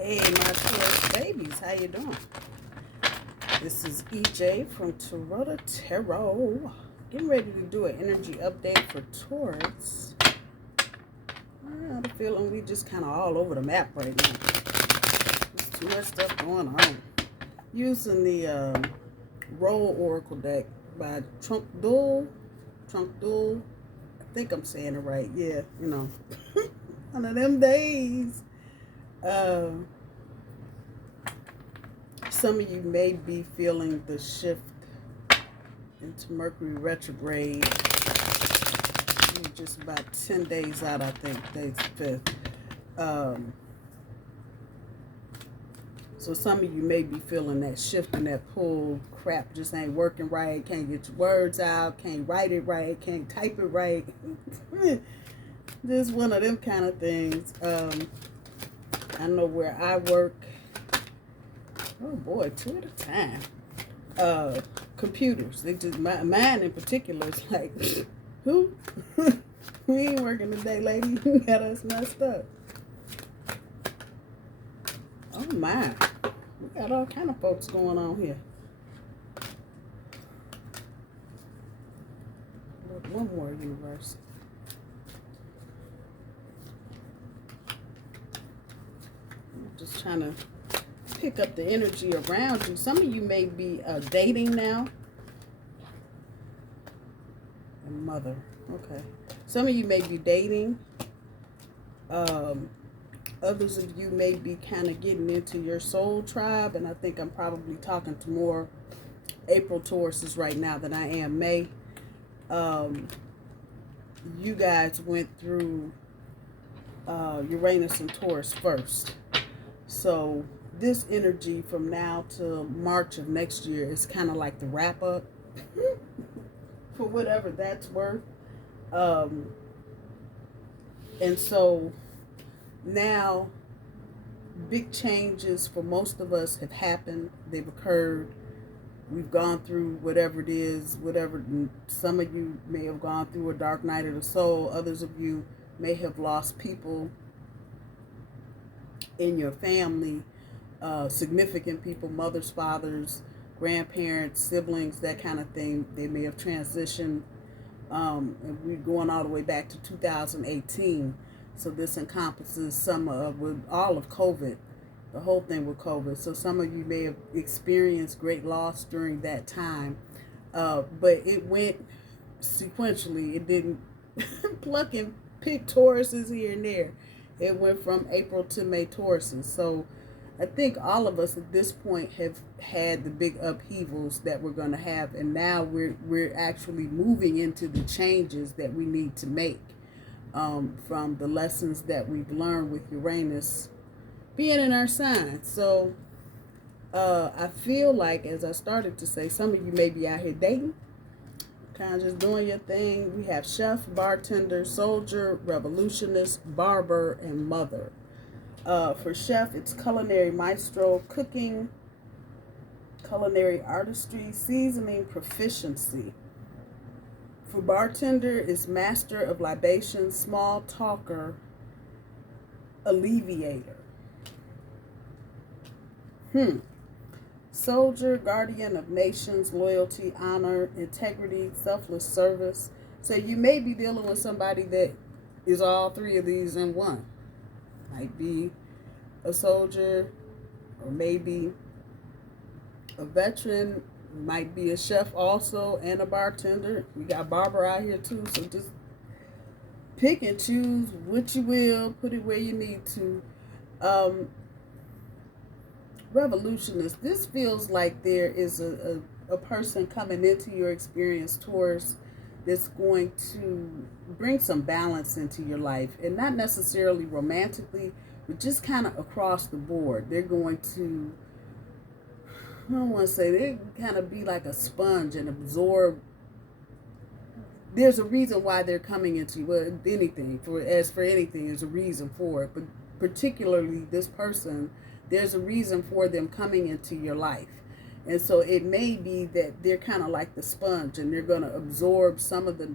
Hey, my Taurus babies, how you doing? This is EJ from Taurota Tarot. Getting ready to do an energy update for Taurus. I have a feeling we just kind of all over the map right now. There's too much stuff going on. Using the Roll Oracle deck by Choquette. I think I'm saying it right. Yeah, you know, one of them days. Some of you may be feeling the shift into Mercury retrograde. You're just about 10 days out, I think, days 5th. So some of you may be feeling that shift and that pull. Crap just ain't working right. Can't get your words out. Can't write it right. Can't type it right. This is one of them kind of things. I know where I work. Oh boy, 2 at a time. Computers. They just mine in particular is like, who? We ain't working today, lady. You got us messed up. Oh my. We got all kind of folks going on here. One more universe. I'm just trying to pick up the energy around you. Some of you may be dating now. And mother. Okay. Some of you may be dating. Others of you may be kind of getting into your soul tribe. And I think I'm probably talking to more April Tauruses right now than I am May. You guys went through Uranus and Taurus first. So this energy from now to March of next year is kind of like the wrap up for whatever that's worth. And so now big changes for most of us have happened. They've occurred. We've gone through whatever it is, whatever. Some of you may have gone through a dark night of the soul. Others of you may have lost people in your family. Significant people, mothers, fathers, grandparents, siblings, that kind of thing. They may have transitioned. And we're going all the way back to 2018. So this encompasses some of, with all of COVID, the whole thing with COVID. So some of you may have experienced great loss during that time. But it went sequentially. It didn't pluck and pick Tauruses here and there. It went from April to May Tauruses. So I think all of us at this point have had the big upheavals that we're going to have, and now we're actually moving into the changes that we need to make from the lessons that we've learned with Uranus being in our sign. So I feel like, as I started to say, some of you may be out here dating, kind of just doing your thing. We have chef, bartender, soldier, revolutionist, barber, and mother. For chef, it's culinary maestro, cooking, culinary artistry, seasoning proficiency. For bartender, it's master of libations, small talker, alleviator. Soldier, guardian of nations, loyalty, honor, integrity, selfless service. So you may be dealing with somebody that is all three of these in one. Might be a soldier, or maybe a veteran, might be a chef also, and a bartender. We got barber out here too, so just pick and choose what you will, put it where you need to. Revolutionist, this feels like there is a person coming into your experience, Taurus, that's going to bring some balance into your life, and not necessarily romantically, but just kind of across the board. They're going to, I don't want to say, they kind of be like a sponge and absorb. There's a reason why they're coming into, well, anything, as for anything, there's a reason for it, but particularly this person, there's a reason for them coming into your life. And so it may be that they're kind of like the sponge, and they're going to absorb some of the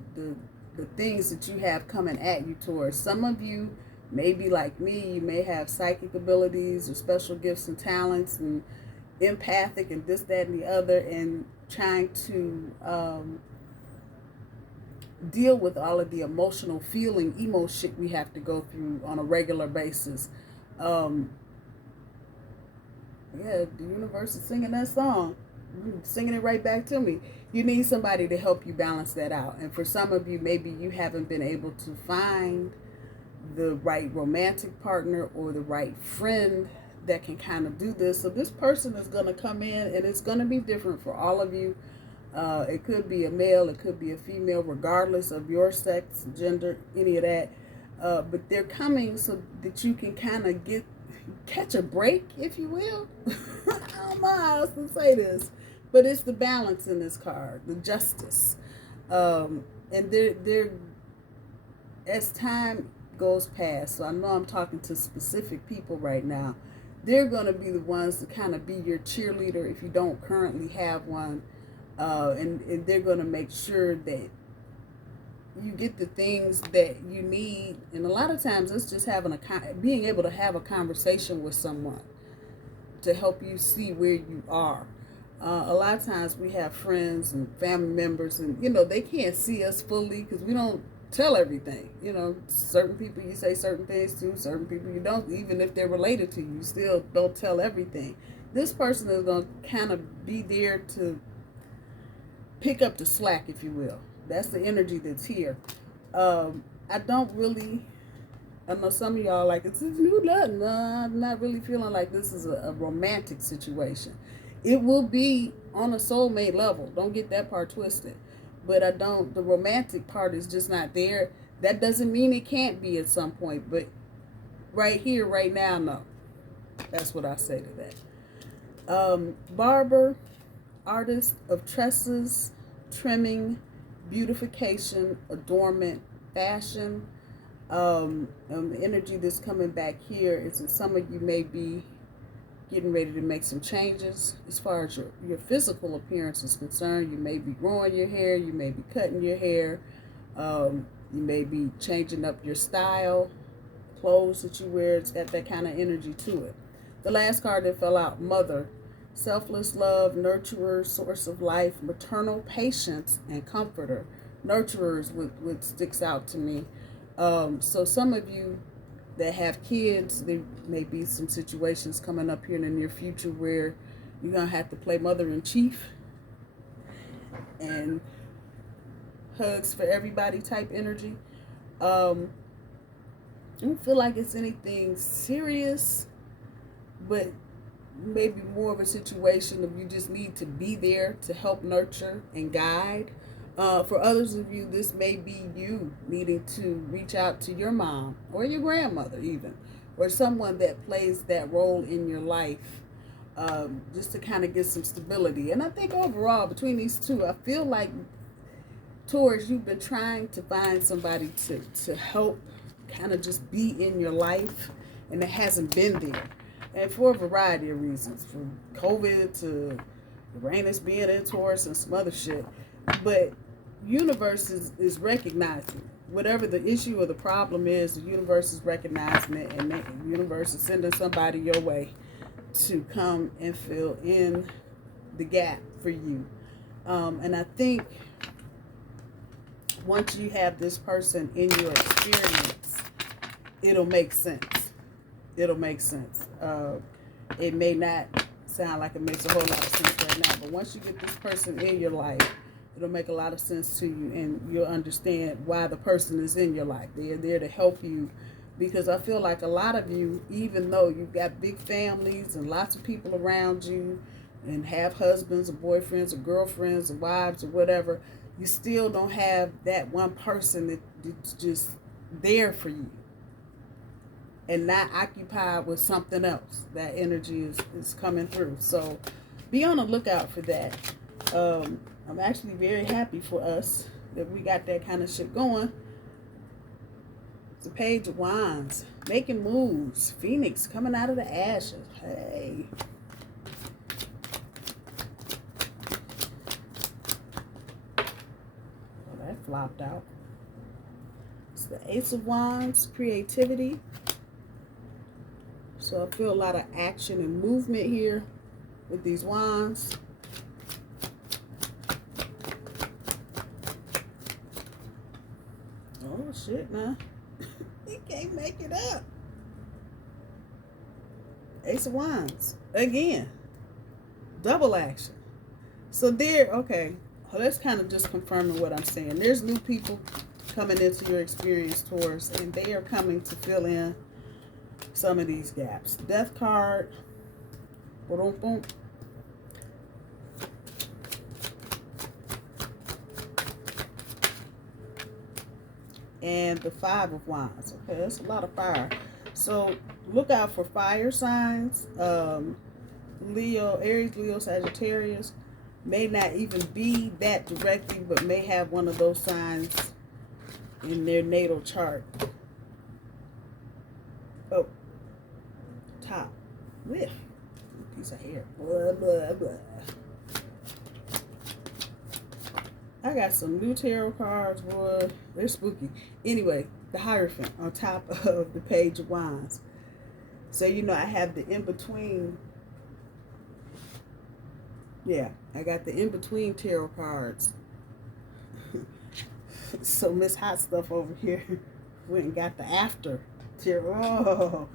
things that you have coming at you towards. Some of you maybe like me, you may have psychic abilities or special gifts and talents and empathic and this, that, and the other, and trying to deal with all of the emotional feeling, emo shit we have to go through on a regular basis. Yeah, the universe is singing that song, singing it right back to me. You need somebody to help you balance that out. And for some of you, maybe you haven't been able to find the right romantic partner or the right friend that can kind of do this. So this person is going to come in, and it's going to be different for all of you. It could be a male, it could be a female, regardless of your sex, gender, any of that. But they're coming so that you can kind of catch a break, if you will. I don't know how else to say this, but it's the balance in this card, the justice. And they're as time goes past, so I know I'm talking to specific people right now, they're going to be the ones to kind of be your cheerleader if you don't currently have one. And they're going to make sure that you get the things that you need. And a lot of times it's just being able to have a conversation with someone to help you see where you are. A lot of times we have friends and family members, and they can't see us fully because we don't tell everything. Certain people you say certain things to, certain people you don't. Even if they're related to you, you still don't tell everything. This person is going to kind of be there to pick up the slack, if you will. That's the energy that's here. I know some of y'all like, it's a new love. No, I'm not really feeling like this is a romantic situation. It will be on a soulmate level. Don't get that part twisted. But the romantic part is just not there. That doesn't mean it can't be at some point. But right here, right now, no. That's what I say to that. Barber, artist of tresses, trimming, beautification, adornment, fashion. The energy that's coming back here is that some of you may be getting ready to make some changes as far as your physical appearance is concerned. You may be growing your hair, you may be cutting your hair, you may be changing up your style, clothes that you wear. It's got that kind of energy to it. The last card that fell out, Mother, selfless love, nurturer, source of life, maternal patience, and comforter. Nurturer is what sticks out to me. So some of you that have kids, there may be some situations coming up here in the near future where you're going to have to play mother in chief, and hugs for everybody type energy. I don't feel like it's anything serious, but maybe more of a situation of you just need to be there to help nurture and guide. For others of you, this may be you needing to reach out to your mom or your grandmother even, or someone that plays that role in your life, just to kind of get some stability. And I think overall, between these two, I feel like, Taurus, you've been trying to find somebody to help kind of just be in your life, and it hasn't been there. And for a variety of reasons, from COVID to Uranus being in Taurus and some other shit. But universe is recognizing it. Whatever the issue or the problem is, the universe is recognizing it, and the universe is sending somebody your way to come and fill in the gap for you. And I think once you have this person in your experience, it'll make sense. It'll make sense. It may not sound like it makes a whole lot of sense right now, but once you get this person in your life, it'll make a lot of sense to you, and you'll understand why the person is in your life. They're there to help you, because I feel like a lot of you, even though you've got big families and lots of people around you and have husbands or boyfriends or girlfriends or wives or whatever, you still don't have that one person that's just there for you and not occupied with something else. That energy is coming through. So be on the lookout for that. I'm actually very happy for us that we got that kind of shit going. It's a Page of Wands. Making moves. Phoenix coming out of the ashes. Hey. Well, that flopped out. It's the Ace of Wands. Creativity. So I feel a lot of action and movement here with these wands. Oh shit, now. He can't make it up. Ace of Wands. Again. Double action. So there, okay. Well, that's kind of just confirming what I'm saying. There's new people coming into your experience, Taurus, and they are coming to fill in some of these gaps. Death card. Boom, boom. And the Five of Wands. Okay, that's a lot of fire. So look out for fire signs. Leo, Aries, Leo, Sagittarius. May not even be that directly, but may have one of those signs in their natal chart. Oh, top. Whiff. Piece of hair. Blah, blah, blah. I got some new tarot cards, boy. They're spooky. Anyway, the Hierophant on top of the Page of Wands. So, you know, I have the in-between. Yeah, I got the in-between tarot cards. So Miss Hot Stuff over here went and got the after tarot. Oh,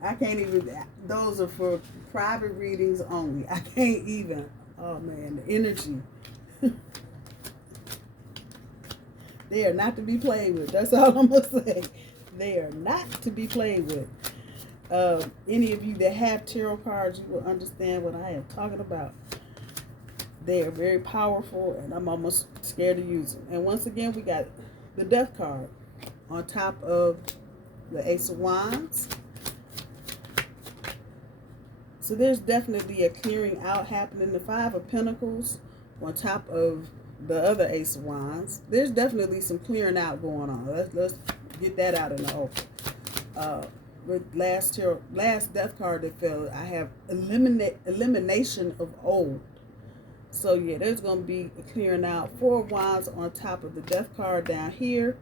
I can't even. Those are for private readings only. I can't even. Oh, man, the energy. They are not to be played with. That's all I'm going to say. They are not to be played with. Any of you that have tarot cards, you will understand what I am talking about. They are very powerful, and I'm almost scared to use them. And once again, we got the Death card on top of the Ace of Wands. So there's definitely a clearing out happening. The Five of Pentacles on top of the other Ace of Wands. There's definitely some clearing out going on. Let's get that out in the open. With last Death card that fell, I have elimination of old. So yeah, there's going to be a clearing out. Four of Wands on top of the Death card down here.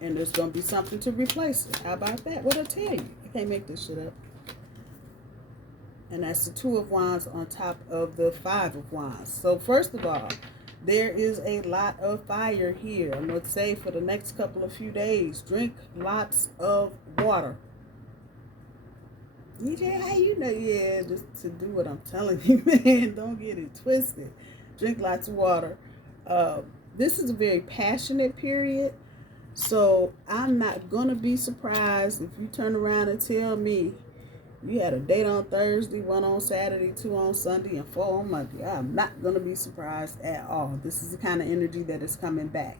And there's going to be something to replace it. How about that? What'd I tell you? I can't make this shit up. And that's the Two of Wands on top of the Five of Wands. So first of all, there is a lot of fire here. I'm going to say for the next couple of few days, drink lots of water. DJ, how you know? Yeah, just to do what I'm telling you, man. Don't get it twisted. Drink lots of water. This is a very passionate period. So I'm not going to be surprised if you turn around and tell me you had a date on Thursday, one on Saturday, two on Sunday, and four on Monday. I'm not going to be surprised at all. This is the kind of energy that is coming back.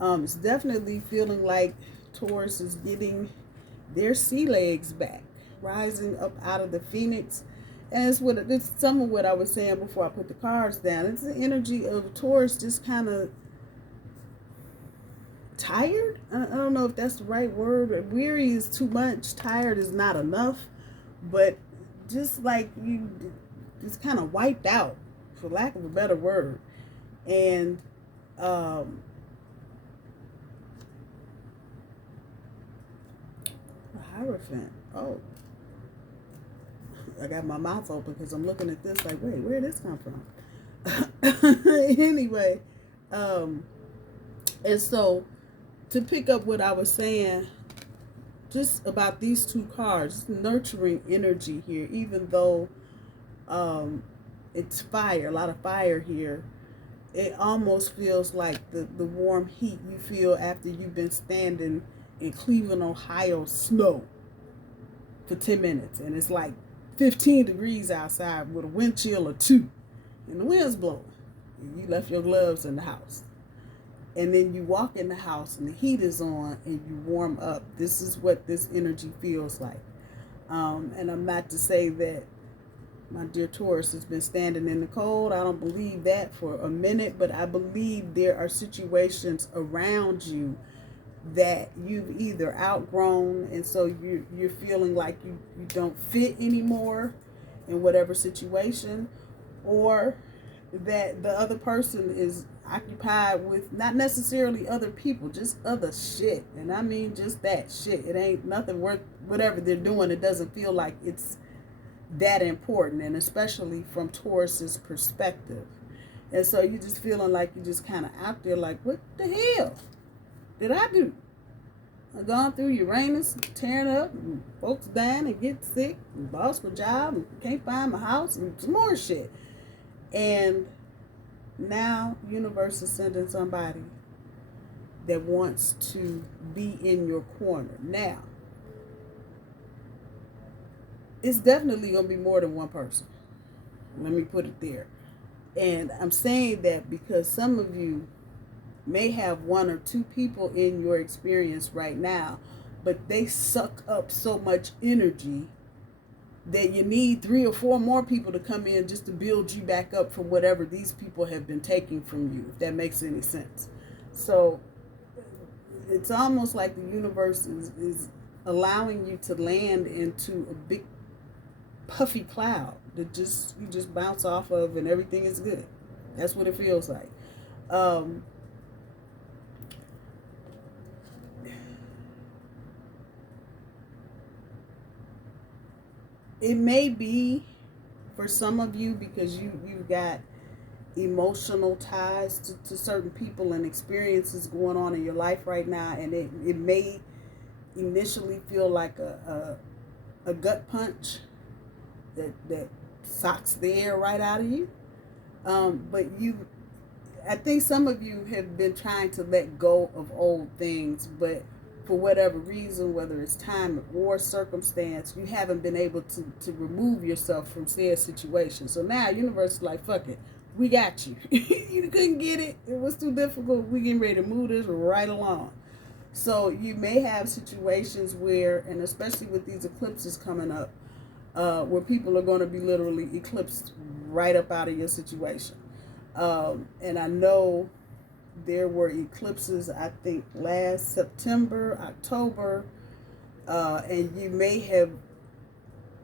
It's definitely feeling like Taurus is getting their sea legs back, rising up out of the Phoenix. And it's some of what I was saying before I put the cards down. It's the energy of Taurus just kind of tired. I don't know if that's the right word. Weary is too much. Tired is not enough. But just like you, just kind of wiped out, for lack of a better word. And the Hierophant. Oh, I got my mouth open because I'm looking at this like, wait, where did this come from? Anyway, and so to pick up what I was saying, just about these two cards, nurturing energy here, even though it's fire, a lot of fire here. It almost feels like the warm heat you feel after you've been standing in Cleveland, Ohio snow for 10 minutes. And it's like 15 degrees outside with a wind chill of 2. And the wind's blowing. And you left your gloves in the house. And then you walk in the house and the heat is on and you warm up. This is what this energy feels like. And I'm not to say that my dear Taurus has been standing in the cold. I don't believe that for a minute, but I believe there are situations around you that you've either outgrown, and so you're feeling like you don't fit anymore in whatever situation, or that the other person is, occupied with not necessarily other people, just other shit. And I mean just that shit. It ain't nothing worth whatever they're doing. It doesn't feel like it's that important, and especially from Taurus's perspective. And so you just feeling like you're just kind of out there like, what the hell did I do? I've gone through Uranus, tearing up, and folks dying and get sick, and lost my job, and can't find my house, and some more shit. And now universe is sending somebody that wants to be in your corner. Now, it's definitely going to be more than one person. Let me put it there. And I'm saying that because some of you may have one or two people in your experience right now, but they suck up so much energy that you need 3 or 4 more people to come in just to build you back up from whatever these people have been taking from you, if that makes any sense. So it's almost like the universe is allowing you to land into a big puffy cloud that you just bounce off of and everything is good. That's what it feels like. It may be for some of you because you've got emotional ties to certain people and experiences going on in your life right now, and it may initially feel like a gut punch that socks the air right out of you. But I think some of you have been trying to let go of old things, but for whatever reason, whether it's time or circumstance, you haven't been able to remove yourself from said situation. So now universe is like, fuck it, we got you. You couldn't get it. It was too difficult. We getting ready to move this right along. So you may have situations where, and especially with these eclipses coming up, where people are going to be literally eclipsed right up out of your situation. And I know there were eclipses, I think, last September, October, and you may have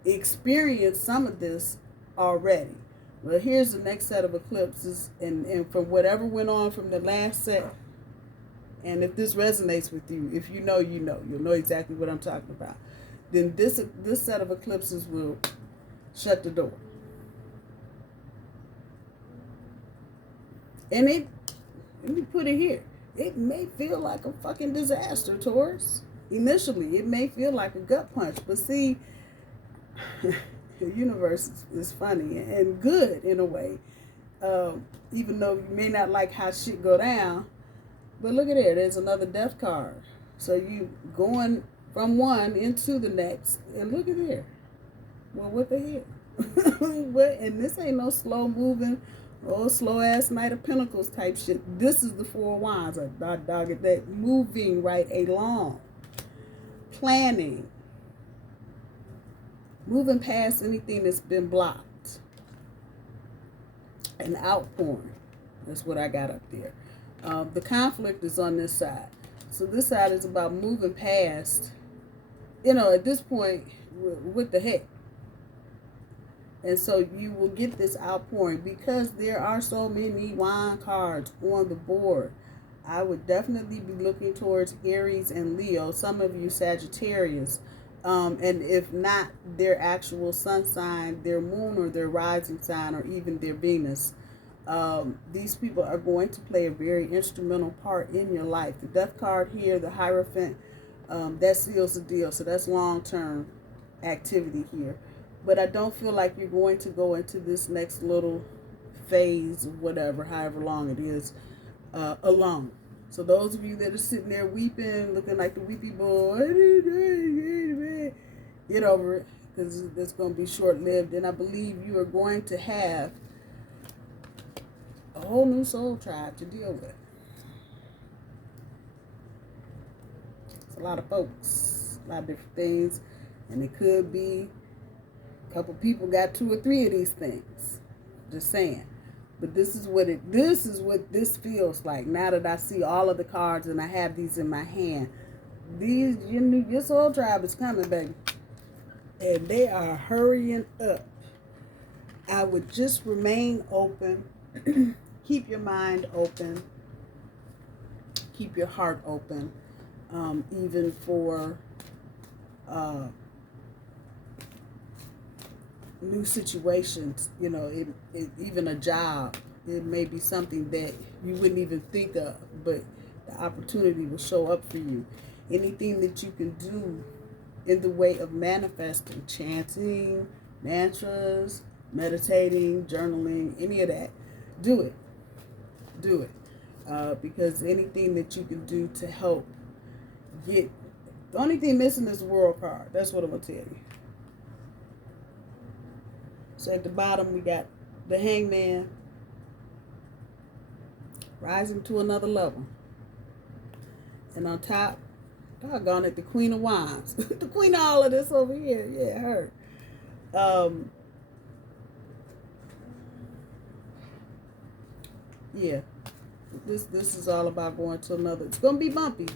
experienced some of this already. Well, here's the next set of eclipses, and from whatever went on from the last set, and if this resonates with you, if you know, you know. You'll know exactly what I'm talking about. Then this set of eclipses will shut the door. And let me put it here. It may feel like a fucking disaster, Taurus. Initially, it may feel like a gut punch. But see, the universe is funny and good in a way. Even though you may not like how shit go down. But look at there. There's another death card. So you going from one into the next. And look at there. Well, what the hell? And this ain't no slow moving, slow ass Knight of Pentacles type shit. This is the 4 of Wands. Dog at that. Moving right along. Planning. Moving past anything that's been blocked. An outpouring. That's what I got up there. The conflict is on this side. So this side is about moving past, at this point, what the heck? And so you will get this outpouring because there are so many wand cards on the board. I would definitely be looking towards Aries and Leo, some of you Sagittarius. And if not their actual sun sign, their moon or their rising sign, or even their Venus, these people are going to play a very instrumental part in your life. The death card here, the Hierophant, that seals the deal. So that's long-term activity here. But I don't feel like you're going to go into this next little phase of whatever, however long it is, alone. So those of you that are sitting there weeping, looking like the weepy boy, get over it, because it's going to be short-lived. And I believe you are going to have a whole new soul tribe to deal with. It's a lot of folks, a lot of different things, and it could be a couple people got 2 or 3 of these things. Just saying. But this is what this feels like. Now that I see all of the cards and I have these in my hand, your soul tribe is coming, baby, and they are hurrying up. I would just remain open. keep your mind open. Keep your heart open. Even for new situations, you know, even a job. It may be something that you wouldn't even think of, but the opportunity will show up for you. Anything that you can do in the way of manifesting, chanting, mantras, meditating, journaling, any of that, do it. Do it. Because anything that you can do to help get, the only thing missing is the world card. That's what I'm going to tell you. So at the bottom, we got the Hangman, rising to another level. And on top, doggone it, the Queen of Wands. The queen of all of this over here. Yeah, her. Yeah. This is all about going to another. It's going to be bumpy.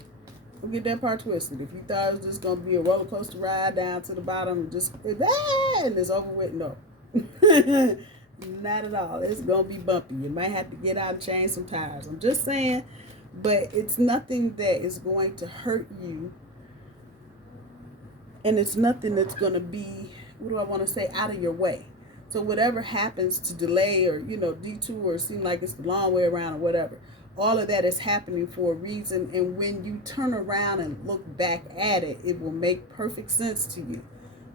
Don't get that part twisted. If you thought it was just going to be a roller coaster ride down to the bottom and just, and it's over with, no. Not at all. It's going to be bumpy. You might have to get out and change some tires. I'm just saying. But it's nothing that is going to hurt you. And it's nothing that's going to be, what do I want to say, out of your way. So whatever happens to delay or, you know, detour or seem like it's the long way around or whatever, all of that is happening for a reason. And when you turn around and look back at it, it will make perfect sense to you.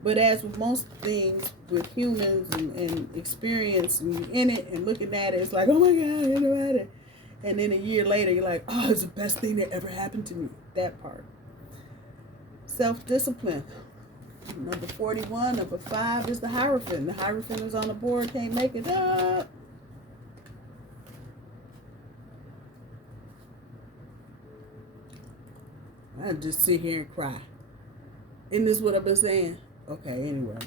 But as with most things with humans and experience, and you're in it and looking at it, it's like, oh my God, I know about it. And then a year later, you're like, oh, it's the best thing that ever happened to me. That part. Self-discipline. Number 41, number 5 is the Hierophant. The Hierophant is on the board, can't make it up. I just sit here and cry. Isn't this what I've been saying? Okay, anyway.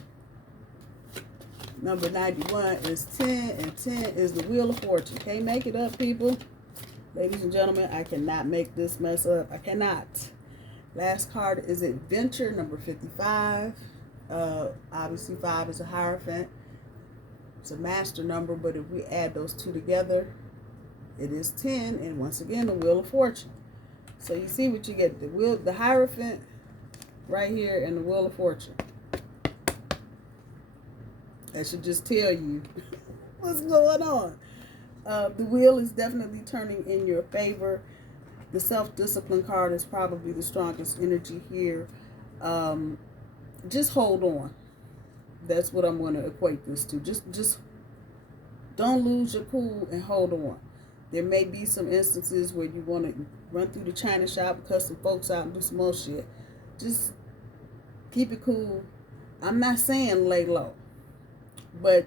Number 91 is 10, and 10 is the Wheel of Fortune. Can't make it up, people. Ladies and gentlemen, I cannot make this mess up. I cannot. Last card is Adventure, number 55. Obviously, 5 is a Hierophant. It's a master number, but if we add those two together, it is 10. And once again, the Wheel of Fortune. So you see what you get. The Hierophant right here and the Wheel of Fortune. That should just tell you what's going on. The wheel is definitely turning in your favor. The self-discipline card is probably the strongest energy here. Just hold on. That's what I'm going to equate this to. Just don't lose your cool and hold on. There may be some instances where you want to run through the China shop, cuss some folks out, and do some more shit. Just keep it cool. I'm not saying lay low, but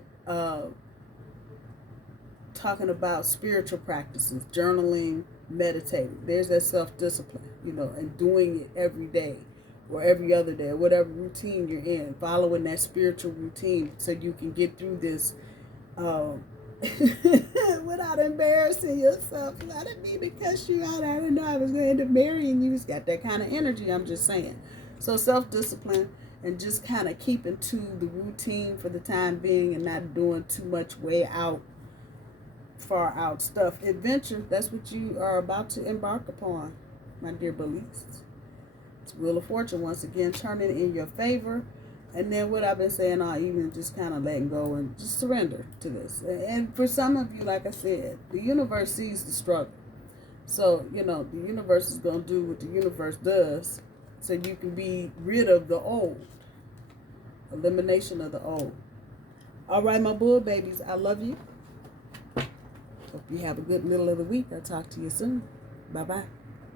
talking about spiritual practices, journaling, meditating. There's that self-discipline, you know, and doing it every day or every other day, or whatever routine you're in, following that spiritual routine so you can get through this without embarrassing yourself. I didn't mean to cuss you out. I didn't know I was going to end up marrying you. It's got that kind of energy, I'm just saying. So self-discipline and just kind of keeping to the routine for the time being and not doing too much way out, far out stuff. Adventure, that's what you are about to embark upon, my dear beliefs. It's Wheel of Fortune, once again, turning in your favor. And then what I've been saying all evening, just kind of letting go and just surrender to this. And for some of you, like I said, the universe sees the struggle. So, you know, the universe is going to do what the universe does so you can be rid of the old. Elimination of the old. All right, my bull babies, I love you. Hope you have a good middle of the week. I'll talk to you soon. Bye-bye.